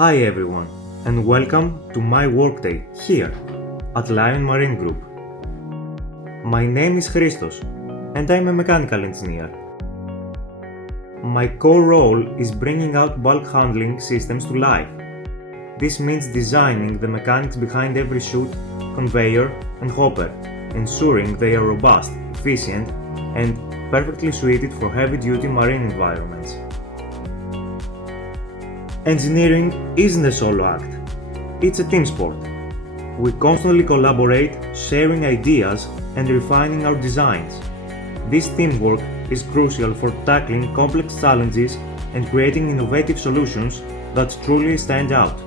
Hi everyone, and welcome to my workday here at Lion Marine Group. My name is Christos, and I'm a mechanical engineer. My core role is bringing out bulk handling systems to life. This means designing the mechanics behind every chute, conveyor, and hopper, ensuring they are robust, efficient, and perfectly suited for heavy-duty marine environments. Engineering isn't a solo act, it's a team sport. We constantly collaborate, sharing ideas and refining our designs. This teamwork is crucial for tackling complex challenges and creating innovative solutions that truly stand out.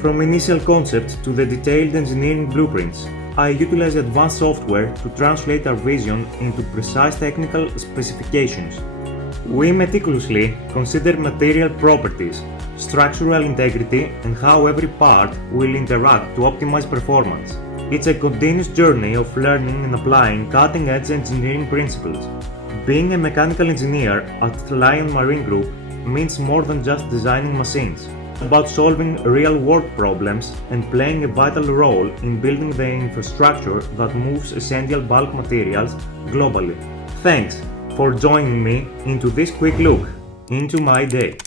From initial concept to the detailed engineering blueprints, I utilize advanced software to translate our vision into precise technical specifications. We meticulously consider material properties, structural integrity, and how every part will interact to optimize performance. It's a continuous journey of learning and applying cutting-edge engineering principles. Being a mechanical engineer at Lion Marine Group means more than just designing machines. It's about solving real-world problems and playing a vital role in building the infrastructure that moves essential bulk materials globally. Thanks for joining me into this quick look into my day.